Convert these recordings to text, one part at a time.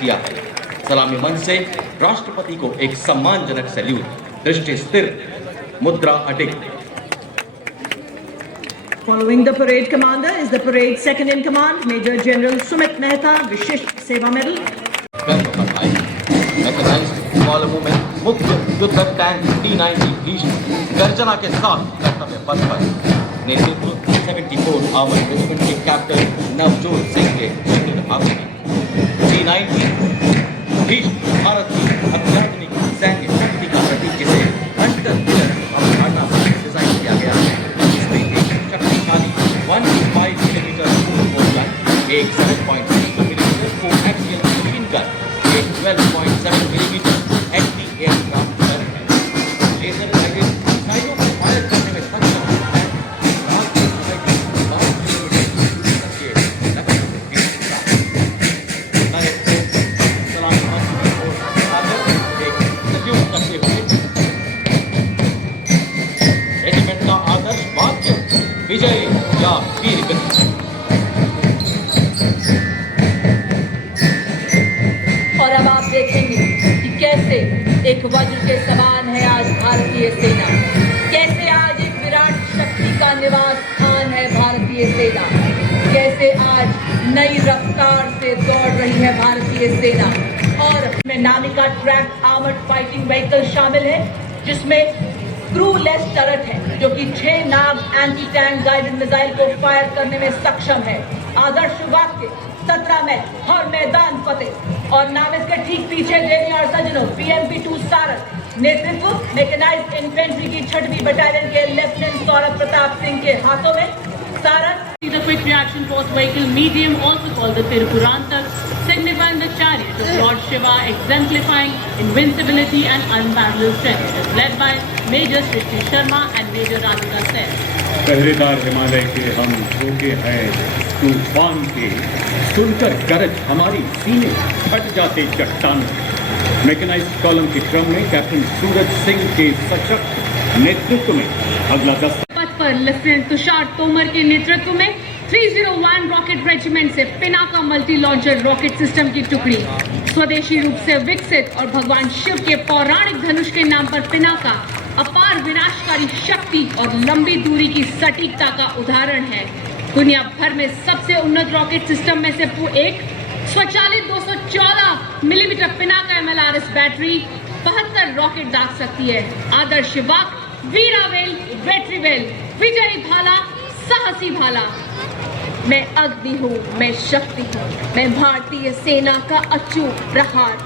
किया है। सलामी मंच से राष्ट्रपति को एक सम्मानजनक सैल्यूट। दृष्टि स्थिर, मुद्रा अडिग। Following the parade commander is the parade second in command, Major General Sumit Mehta, Vishisht Seva Medal. Mechanised smaller movement मुख्य युद्धक टैंक T-90 भीष्म गर्जना के साथ कर्तव्य पथ पर। नेतृत्व 74 आर्मर्ड रेजिमेंट के कैप्टन नवजोत सिंह के शहीद भावनी। T-90 भीष्म भारत की अत्याधुनिक सैन्य शक्ति का प्रतीक, जिसे हंटर किलर अवधारणा पर डिजाइन किया गया है। इसमें एक शक्तिशाली 15 मिलीमीटर फोर गन, एक 7.6 मिलीमीटर कोएक्सियल मशीन गन, एक 12.7 मिलीमीटर एंटी एयरक्राफ्ट गन है। लेजर गाइडेड मिसाइलों को फायर करने में सक्षम है। भारतीय समय की 12 किलोमीटर तक के लक्ष्य से सलामी मंच और आकर एक सैल्यूट करते हुए रेजिमेंट का आदर्श वाक्य विजय या वीर गति। और अब आप देखेंगे कि कैसे एक वज्र के समान है आज भारतीय सेना, कैसे आज एक विराट शक्ति का निवास स्थान है भारतीय सेना, कैसे आज नई रफ्तार से दौड़ रही है भारतीय सेना। और में नामिका ट्रैक आर्मर्ड फाइटिंग व्हीकल शामिल है, जिसमें क्रूलेस टरट है, जो कि 6 नाग एंटी टैंक गाइडेड मिसाइल को फायर करने में सक्षम है। आदर्श वाक्य 17 में हर मैदान फतेह। और नाम इसके ठीक पीछे देवी और सजनों PMP-2 सारस। नेतृत्व मैकेनाइज्ड इन्फेंट्री की 6वीं बटालियन के लेफ्टिनेंट सौरभ प्रताप सिंह के हाथों में। सारस The quick reaction force vehicle medium, also called the Tirupurantak, signifying the chariot of Lord Shiva, exemplifying invincibility and unparalleled strength. It is led by Major Srishti Sharma and Major Radhika Sen. पहरेदार हिमालय के हम धोखे हैं तूफान के, सुनकर गरज हमारी सीने फट जाते चट्टान। मैकेनाइज्ड कॉलम के क्रम में कैप्टन सूरज सिंह के सशक्त नेतृत्व में अगला दस्ता पथ पर लेफ्टिनेंट तुषार तोमर के नेतृत्व में 301 रॉकेट रेजिमेंट से Pinaka multi launcher rocket system की टुकड़ी, स्वदेशी रूप से विकसित और भगवान शिव के पौराणिक धनुष के नाम पर पिनाका अपार विनाशकारी शक्ति और लंबी दूरी की सटीकता का उदाहरण है। दुनिया भर में सबसे उन्नत रॉकेट सिस्टम में से एक स्वचालित 214 millimetre Pinaka MLRS battery 72 rocket दाग सकती है। आदर्श वाक्य वीरावेल वेट्रीवेल, विजयी भाला साहसी भाला। मैं अग्नि हूँ, मैं शक्ति हूँ, मैं भारतीय सेना का अचूक प्रहार।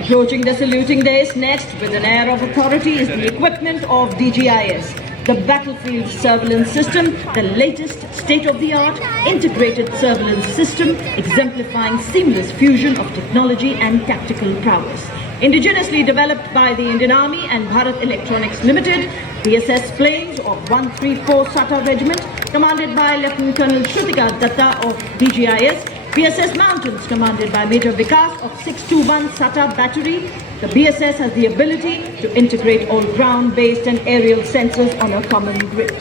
Approaching the saluting dais next with an air of authority is the equipment of DGIS, the battlefield surveillance system, the latest state-of-the-art integrated surveillance system exemplifying seamless fusion of technology and tactical prowess. Indigenously developed by the Indian Army and Bharat Electronics Limited, BSS planes of 134 SATA Regiment, commanded by Lieutenant Colonel Shrutika Datta of DGIS, BSS Mountains, commanded by Major Vikas of 621 SATA Battery. The BSS has the ability to integrate all ground-based and aerial sensors on a common grid.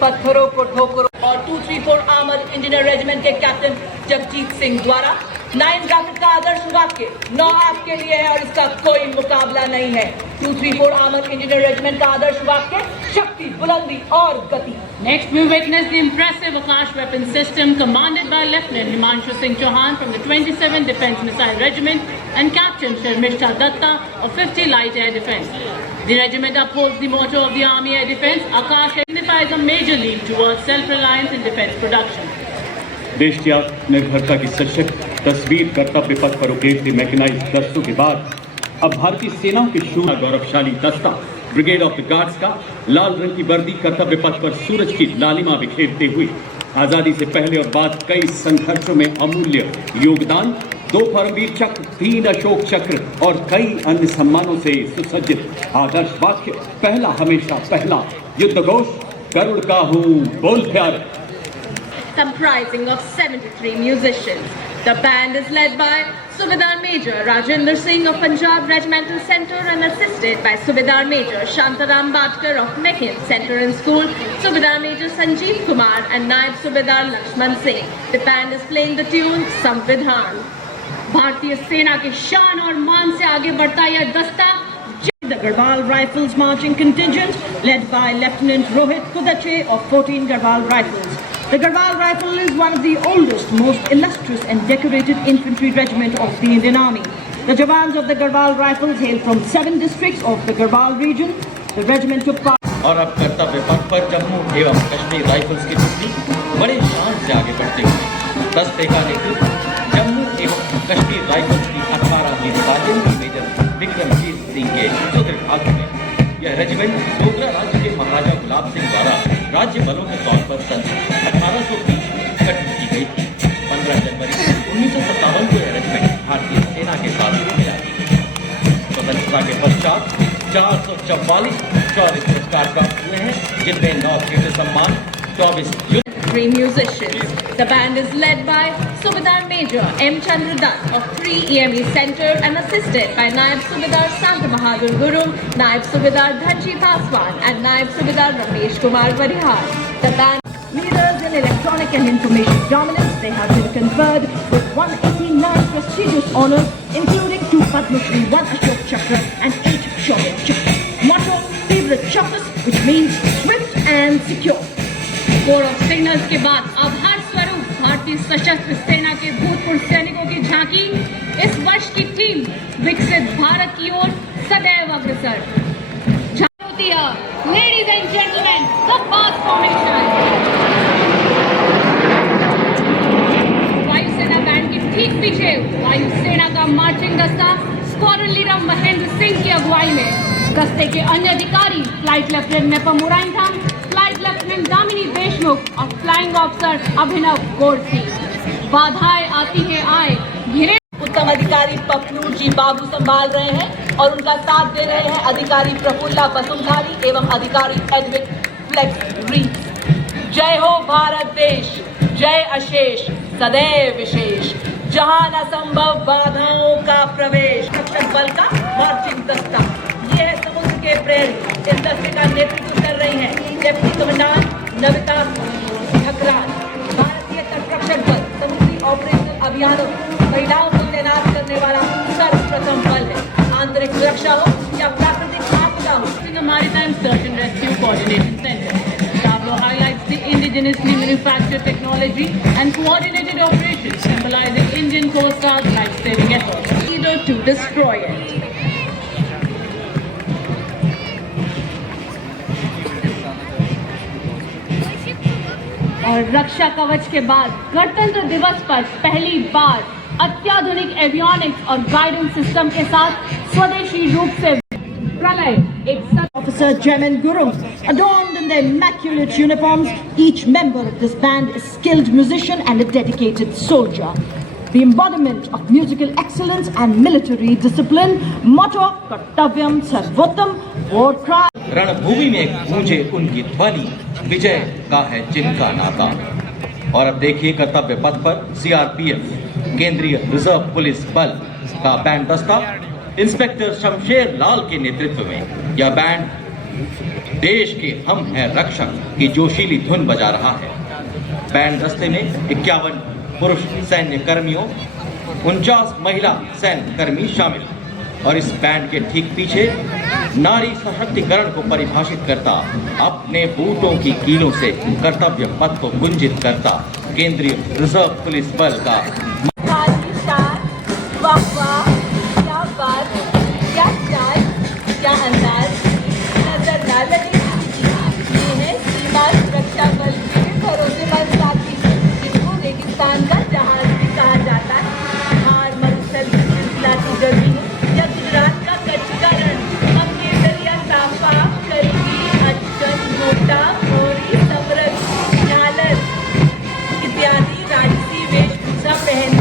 पत्थरों को ठोकरों और 234 armoured engineer regiment के captain Jagjit Singh द्वारा 9 rocket का आदर्श वाक्य 9 आपके लिए है और इसका कोई मुकाबला नहीं है। 234 आर्मर्ड इंजीनियर रेजिमेंट का आदर्श वाक्य शक्ति, बुलंदी और गति। Next, we witness the impressive Akash weapon system commanded by Lieutenant Himanshu Singh Chauhan from the 27th Defence Missile Regiment and Captain Sharmishta Datta of 50 Light Air Defence. The regiment upholds the motto of the Army Air Defence. Akash signifies a major leap towards self-reliance in defence production. देश की आत्मनिर्भरता की सशक्त तस्वीर कर्तव्य पथ पर उकेरते mechanised दस्तों के बाद अब भारतीय सेनाओं के शूर गौरवशाली दस्ता ब्रिगेड ऑफ द गार्ड्स का लाल रंग की वर्दी कर्तव्य पथ पर सूरज की लालिमा बिखेरते हुए आजादी से पहले और बाद कई संघर्षों में अमूल्य योगदान, 2 परमवीर चक्र, 3 अशोक चक्र और कई अन्य सम्मानों से सुसज्जित आदर्श वाक्य पहला हमेशा पहला युद्ध घोष गरुड़ का हूँ बोल प्यार। Comprising of 73 musicians. The band is led by Subedar Major Rajendra Singh of Punjab Regimental Centre and assisted by Subedar Major Shantaram Badkar of Mekhin Centre and School, Subedar Major Sanjeev Kumar and Naib Subedar Lakshman Singh. The band is playing the tune Samvidhan. भारतीय सेना के शान और मान से आगे बढ़ता यह दस्ता The Garhwal Rifles marching contingent led by Lieutenant Rohit Kudache of 14 Garhwal Rifles. The Garhwal Rifle is one of the oldest, most illustrious and decorated infantry regiment of the Indian Army. The Jawans of the Garhwal Rifles hail from 7 districts of the Garhwal region. The regiment took part. और अब कर्तव्य पथ पर जम्मू एवं Kashmir rifles की टुकड़ी बड़े शान से आगे बढ़ते हुए दस्ते का नेतृत्व जम्मू एवं कश्मीर राइफल्स की 18वीं बटालियन की मेजर विक्रमजीत सिंह के सुदृढ़ आगू में। यह रेजिमेंट डोगरा राज्य के महाराजा गुलाब सिंह द्वारा राज्य बलों के तौर पर सन 1820 में गठित की गई थी। 15 जनवरी 1957 को यह रेजिमेंट भारतीय सेना के साथ मिला। स्वतंत्रता के पश्चात 444 शौर्य पुरस्कार प्राप्त हुए हैं, जिनमें 9 कीर्ति सम्मान, 24 three musicians. The band is led by Subedar Major M. Chandra Dutt of 3 EME Centre and assisted by Naib Subedar Sant Bahadur Guru, Naib Subedar Dhanji Paswan and Naib Subedar Ramesh Kumar Varihar. The band Leaders in electronic and information dominance, they have been conferred with 189 prestigious honours, including 2 Padma Shri, 1 Ashok Chakra and 8 Shaurya Chakra. Motto, Favorite Chakras, which means swift and secure. Code of signals के बाद अब हर स्वरूप भारतीय सशस्त्र सेना के भूतपूर्व सैनिकों की झांकी इस वर्ष की थीम विकसित भारत की ओर सदैव अग्रसर होती है। Ladies and gentleman, the mass formation. वायुसेना बैंड के ठीक पीछे वायुसेना का मार्चिंग दस्ता स्क्वाड्रन लीडर महेंद्र सिंह की अगुवाई में। दस्ते के अन्य अधिकारी flight lieutenant Nepam Uraintham, flight lieutenant Damini Deshmukh और फ्लाइंग ऑफिसर अभिनव गोडसे। बाधाएं आती है आए घिरे। उत्तम अधिकारी पपलू जी बाबू संभाल रहे हैं और उनका साथ दे रहे हैं अधिकारी प्रफुल्ला बसुमतारी एवं अधिकारी एडविन फ्लेक्स रीड। जय हो भारत देश, जय अशेष सदैव विशेष, जहां न संभव बाधाओं का प्रवेश। रक्षक बल का मार्चिंग दस्ता, ये है समुद्र के प्रेरक। इस दस्ते का नेतृत्व कर रही हैं डिप्टी कमांडेंट नविता ठकराल। भारतीय तटरक्षक बल समुद्री ऑपरेशनल अभियानों महिलाओं को तैनात करने वाला सर्वप्रथम बल है। आंतरिक सुरक्षा हो या प्राकृतिक आपदा हो। Maritime Search and Rescue Coordination Center. Tableau highlights the indigenously manufactured technology and coordinated operations symbolizing Indian Coast Guard life-saving efforts. Either to destroy it. और रक्षा कवच के बाद गणतंत्र दिवस पर पहली बार अत्याधुनिक एवियोनिक्स और गाइडेंस सिस्टम के साथ स्वदेशी रूप से प्रलय एक Officer Jemin Guru, adorned in their immaculate uniforms, each member of this band is a skilled musician and a dedicated soldier. The embodiment of musical excellence and military discipline, motto Kartavyam Sarvottam, war cry. रणभूमि में गूंजे उनकी ध्वनि, विजय का है जिनका नाता। और अब देखिए कर्तव्य पथ पर सीआरपीएफ केंद्रीय रिजर्व पुलिस बल का बैंड दस्ता इंस्पेक्टर शमशेर लाल के नेतृत्व में। यह बैंड देश के हम हैं रक्षक की जोशीली धुन बजा रहा है। बैंड दस्ते में 51 पुरुष सैन्य कर्मियों, 49 महिला सैन्य कर्मी शामिल। और इस बैंड के ठीक पीछे नारी सशक्तिकरण को परिभाषित करता, अपने बूटों की कीलों से कर्तव्य पथ को गुंजित करता केंद्रीय रिजर्व पुलिस बल का क्या अंदाज नजर ना लगे। ये है सीमा सुरक्षा बल के भरोसेमंद साथी, जिनको रेगिस्तान का जहाज भी कहा जाता है। हार मरुस्थल की सिलसिला की गर्मी या गुजरात का कच्छ का रण, हमने दरिया साफा करेगी अचकन मोटा मोरी समरस झालर इत्यादि राजसी वेशभूषा पहन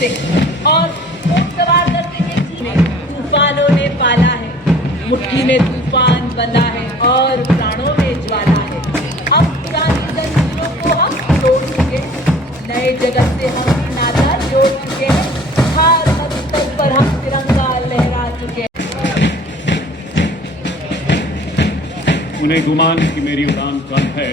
से और ऊंट सवार करने के में तूफानों ने पाला है, मुट्ठी में तूफान बंधा है और प्राणों में ज्वाला है। अब पुरानी जंजीरों को हम तोड़ चुके, नए जगत से हम भी नाता जोड़ चुके हैं, हर मस्तक पर हम तिरंगा लहरा चुके हैं। उन्हें गुमान की मेरी उड़ान कम है,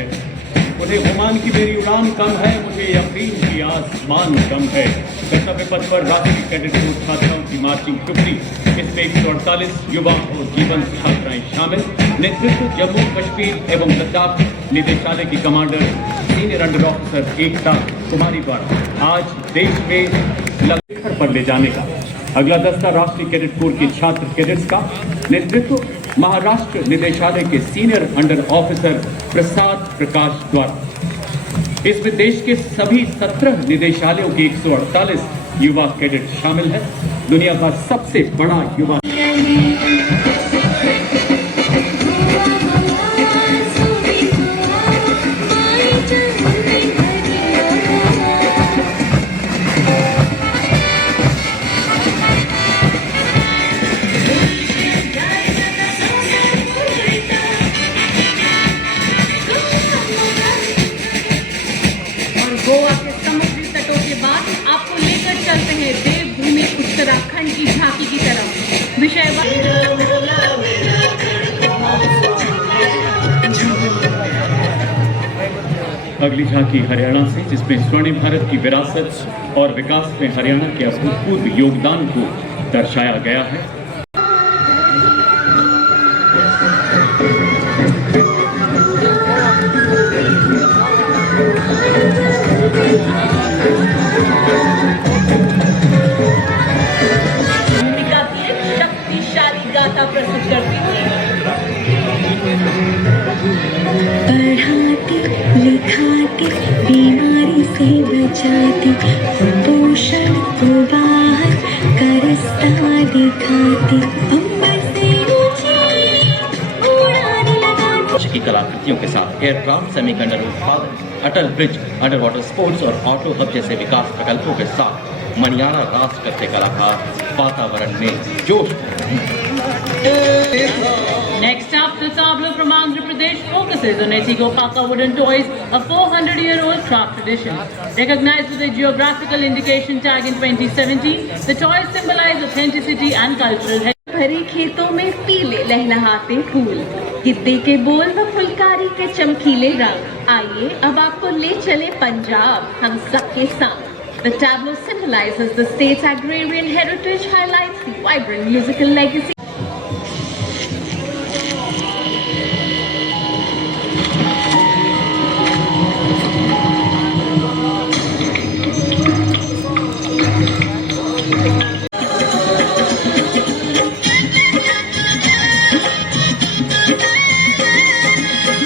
उन्हें गुमान की मेरी उड़ान कम है, मुझे यकीन की आसमान कम है। कर्तव्य पथ पर राष्ट्रीय कैडेट कोर छात्राओं की मार्चिंग टुकड़ी, इसमें 148 युवा और जीवंत छात्राएं शामिल। नेतृत्व जम्मू कश्मीर एवं लद्दाख निदेशालय की कमांडर सीनियर अंडर ऑफिसर एकता कुमारी द्वारा आज देश में लक्ष्य पर ले जाने का। अगला दस्ता राष्ट्रीय कैडेट कोर के छात्र कैडेट्स का नेतृत्व महाराष्ट्र निदेशालय के senior under officer Prasad Prakash द्वारा। इसमें देश के सभी 17 निदेशालयों के 148 युवा कैडेट शामिल हैं। दुनिया का सबसे बड़ा युवा गोवा के समुद्री तटों के बाद आपको लेकर चलते हैं देवभूमि उत्तराखंड की झांकी की तरफ। विषय अगली झांकी हरियाणा से, जिसमें स्वर्णिम भारत की विरासत और विकास में हरियाणा के अभूतपूर्व योगदान को दर्शाया गया है। भूमिका की एक शक्तिशाली गाथा प्रस्तुत करती है। पढ़ाती लिखाती बीमारी से बचाती, पोषण को बाहर करस्ता दिखाती, अंबर से ऊंची उड़ान लगाती। की कलाकृतियों के साथ एयरक्राफ्ट, सेमीकंडक्टर उत्पादन, अटल ब्रिज, अंडर वाटर स्पोर्ट्स और ऑटो हब जैसे विकास प्रकल्पों के साथ मणियारा राज करते कलाकार वातावरण में जोश। Next up, the tableau from Andhra Pradesh focuses on Eti Gopaka wooden toys, a 400-year-old craft tradition. Recognized with a geographical indication tag in 2017, the toys symbolize authenticity and cultural heritage. भरे खेतों में पीले लहलहाते फूल, गिद्दे के बोल व फुलकारी के चमकीले रंग। आइए अब आपको ले चले पंजाब हम सबके संग। The tableau symbolizes the state's agrarian heritage, highlights the vibrant musical legacy.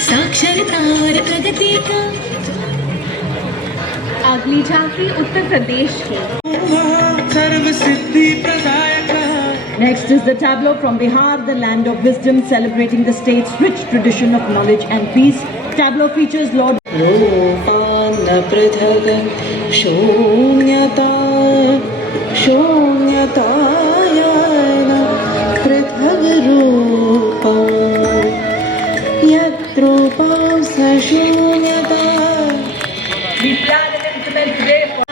साक्षरता और प्रगति का अगली झांकी उत्तर प्रदेश की। Next is the tableau from Bihar, the land of wisdom, celebrating the state's rich tradition of knowledge and peace. Tableau features Lord रूपान्न पृथग शून्यता शून्यतायन पृथग रूपं यत्र रूपं स शून्यता। We plan an instrument today for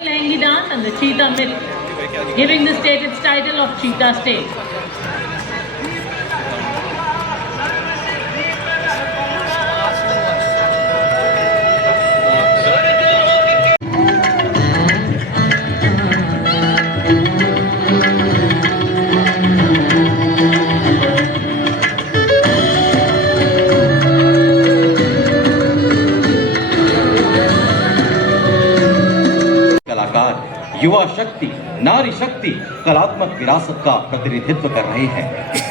Lehengi dance and the cheetah myth, giving the state its title of Cheetah State. कलाकार युवा शक्ति, नारी शक्ति, कलात्मक विरासत का प्रतिनिधित्व कर रहे हैं।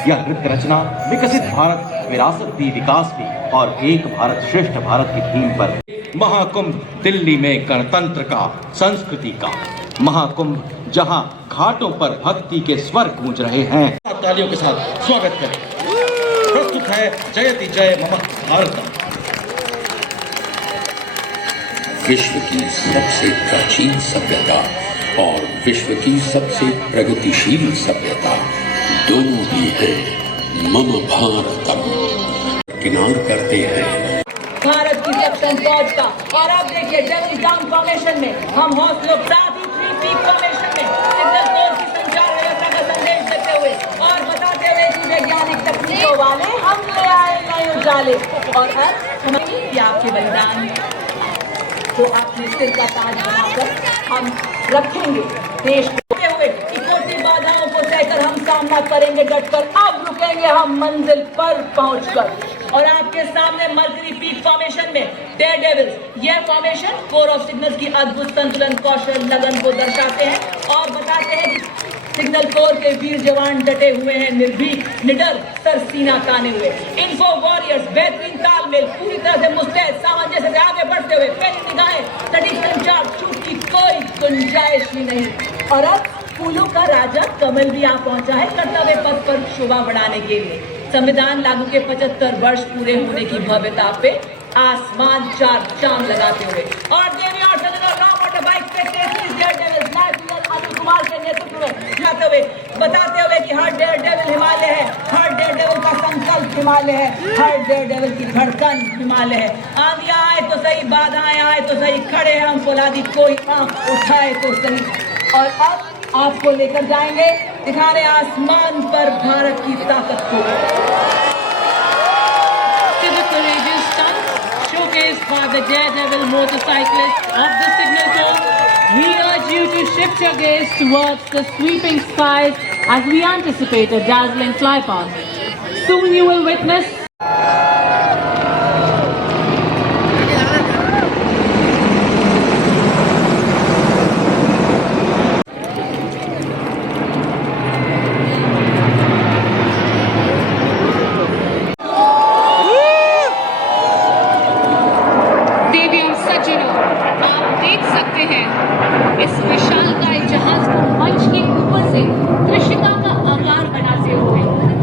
यह नृत्य रचना विकसित भारत, विरासत भी, विकास भी और एक भारत श्रेष्ठ भारत की थीम पर। महाकुंभ दिल्ली में गणतंत्र का, संस्कृति का, महाकुंभ जहां घाटों पर भक्ति के स्वर गूंज रहे हैं। तालियों के साथ स्वागत करें। प्रस्तुत है जयति जय मम भारतम। विश्व की सबसे प्राचीन सभ्यता और विश्व की सबसे प्रगतिशील सभ्यता दोनों ही है मम भारतम। किनार करते हैं भारत की सक्षम फौज का। और अब देखिए डेविल डाउन फॉर्मेशन में हम हौसलों साथ ही 3 पीक फॉर्मेशन में सिग्नल कोर की संचार व्यवस्था का संदेश देते हुए और बताते हुए कि वैज्ञानिक तकनीकों वाले हम ले आए नए उजाले। और अब हमारी आपके बलिदान तो अपने सिर का ताज बनाकर हम रखेंगे देश को हुए कि कोटि बाधाओं को सहकर हम सामना करेंगे डटकर। अब रुकेंगे हम मंजिल पर पहुंचकर। और आपके सामने मर्करी पीक फॉर्मेशन में डेयर डेविल्स, यह फॉर्मेशन कोर ऑफ सिग्नल्स की अद्भुत संतुलन, कौशल, लगन को दर्शाते हैं और बताते हैं कि सिग्नल कोर के वीर जवान डटे हुए हैं, निर्भीक, निडर, सर सीना ताने हुए। इन्फो वॉरियर्स बेहतरीन तालमेल, पूरी तरह से मुस्तैद, सामंजस्य से आगे बढ़ते हुए, पैनी निगाहें, सटीक संचार, चूक की कोई गुंजाइश ही नहीं। और अब फूलों का राजा कमल भी आ पहुंचा है कर्तव्य पथ पर शोभा बढ़ाने के लिए। संविधान लागू के 75 वर्ष पूरे होने की भव्यता पे आसमान चार चांद लगाते हुए और देवी और सजनों राम मोटरबाइक पे अनिल कुमार के नेतृत्व में जाते हुए बताते हुए कि हर डेयर डेविल हिमालय है, हर डेयर डेविल का संकल्प हिमालय है, हर डेयर डेविल की धड़कन हिमालय है। आंधियां आए तो सही, बाधाएं आए तो सही, खड़े हम फौलादी, कोई आंख उठाए तो सही। और अब आपको लेकर जाएंगे दिखाने आसमान पर भारत की ताकत को। Courageous stunt showcased by the Daredevil motorcyclists of the Signal Corps. We urge you to shift your gaze towards the sweeping skies as we anticipate a dazzling flypast. Soon you will witness इस विशालकाय जहाज को मंच के ऊपर से कृष्णिका का आकार बनाते हुए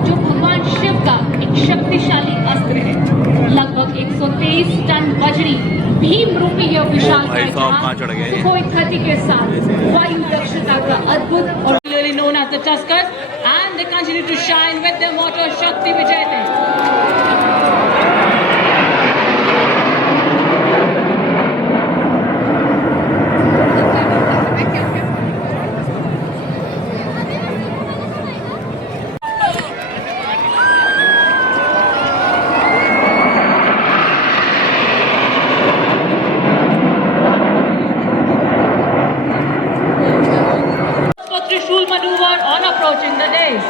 जो भगवान शिव का एक शक्तिशाली अस्त्र है। लगभग 123 टन वज्री भीम रूपी यह विशालकाय जहाज सुखोई 30 के साथ वायु दक्षता का अद्भुत और clearly known as the Tuskers and they continue to shine with their motto Shakti Vijayate. Trishul maneuver on approaching the days.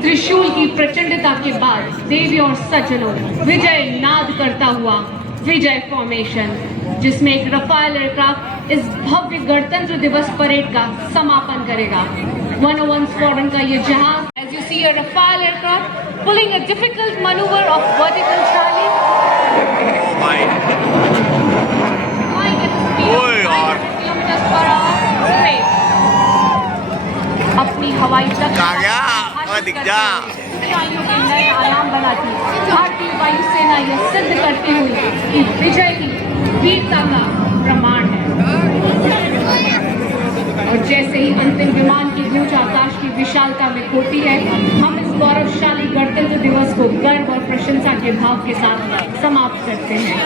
त्रिशूल की प्रचंडता के बाद देवी और सज्जनों विजय नाद करता हुआ विजय फॉर्मेशन, जिसमें एक रफाल एयरक्राफ्ट इस भव्य गणतंत्र दिवस परेड का समापन करेगा। 101 स्क्वाड्रन का ये जहाज, as you see a Rafale aircraft pulling a difficult maneuver of vertical charging, flying at the speed of 500 kilometers per hour straight. अपनी हवाई ऊंचाइयों के नए आयाम बनाती भारतीय वायुसेना यह सिद्ध करती हुई कि विजय की वीरता का प्रमाण है। और जैसे ही अंतिम विमान की गूंज आकाश की विशालता में होती है, हम इस गौरवशाली गणतंत्र दिवस को गर्व और प्रशंसा के भाव के साथ समाप्त करते हैं।